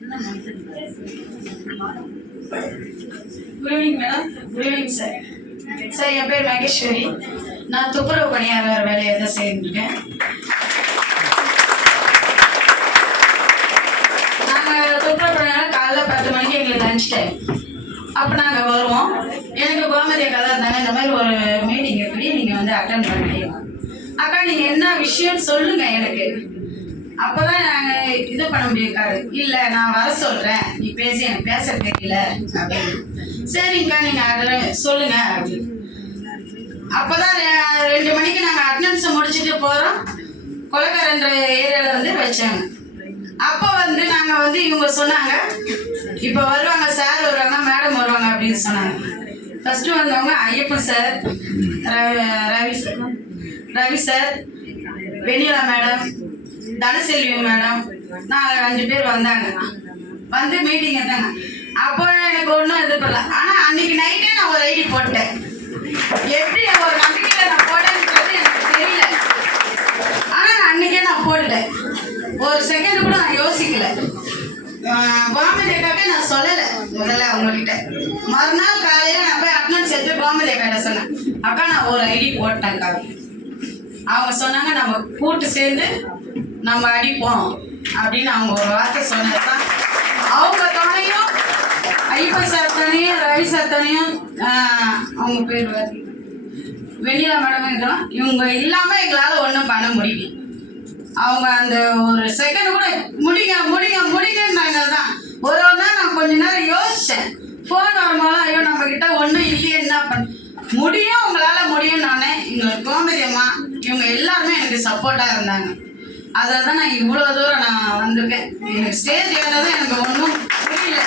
Good evening madam good evening sir sir என் பேர் மகேஸ்வரி. நான் துப்புரவு பணியாளர் வேலையை தான் செய்துருக்கேன் நாங்கள் துப்புரவு பணியாளர் காலைல பத்து மணிக்கு எங்களுக்கு லஞ்ச் டைம் அப்போ நாங்கள் வருவோம். எனக்கு கோமதி அக்கா தான் இருந்தாங்க. இந்த மாதிரி ஒரு மீட்டிங் எப்படி நீங்கள் வந்து அட்டன் பண்ண முடியும்? அக்கா நீங்கள் என்ன விஷயம்னு சொல்லுங்கள் எனக்கு. அப்பதான் நாங்கள் இது பண்ண முடியாது இல்லை நான் வர சொல்கிறேன் நீ பேசி எனக்கு பேச தெரியல. அப்படின்னு. சரிங்கக்கா நீங்கள் அதில் சொல்லுங்க. அப்படின்னு அப்போதான் ரெ- ரெண்டு மணிக்கு நாங்கள் அட்டண்டன்ஸை முடிச்சுட்டு போகிறோம் கொலக்கரன்ற ஏரியாவில் வந்து வச்சாங்க. அப்போ வந்து நாங்கள் வந்து இவங்க சொன்னாங்க இப்போ வருவாங்க சார் வருவாங்க மேடம் வருவாங்க அப்படின்னு சொன்னாங்க. ஃபஸ்ட்டு வந்தவங்க Ayyappan sir Ravi Ravi sir Ravi sir Vennila madam Thanaselvi madam. நாங்கள் அஞ்சு பேர் வந்தாங்க. வந்து மீட்டிங் எடுத்தாங்க. அப்போ எனக்கு ஒன்றும் இது பண்ணல. ஆனால் அன்னைக்கு நைட்டே நான் ஒரு ஐடி போட்டேன். எப்படி ஒரு நம்பிக்கையில் நான் போட்டேன்றது எனக்கு தெரியல. ஆனால் நான் அன்னைக்கே நான் போட்டுட்டேன் ஒரு செகண்ட் கூட நான் யோசிக்கல. கோமதிக்காக நான் சொல்லலை முதல்ல அவங்கக்கிட்ட மறுநாள் காலையில் நான் போய் அட்னன்ஸ் எடுத்து கோமதி சொன்னேன். அக்கா நான் ஒரு ஐடி போட்டேன்க்கா. அவங்க சொன்னாங்க நம்ம கூட்டு சேர்ந்து நம்ம அடிப்போம் அப்படின்னு அவங்க ஒரு வார்த்தை சொன்னது தான். அவங்க தானையும் ஐயப்பன் சார் தானையும் ரவி சார் தானையும் அவங்க பேர் வேறு. வெண்ணிலா மேடம் இருக்கிறோம் இவங்க இல்லாமல் எங்களால் ஒன்றும் பண்ண முடியல. அவங்க அந்த ஒரு செகண்ட் கூட முடிங்க முடிங்க முடிங்கன்னாங்க தான் ஒரு ஒரு நாள் நான் கொஞ்ச நேரம் யோசித்தேன் ஃபோன் வரும்போது ஐயோ நம்ம கிட்ட ஒன்றும் இல்லையே என்ன பண்ண முடியும் உங்களால் முடியும் நானே எங்களுக்கு கோமதி அம்மா இவங்க எல்லாருமே எனக்கு சப்போர்ட்டாக இருந்தாங்க. அதில் தான் நான் இவ்வளோ தூரம் நான் வந்திருக்கேன். எனக்கு ஸ்டேஜ் ஏறதான் எனக்கு ஒன்றும் புரியல.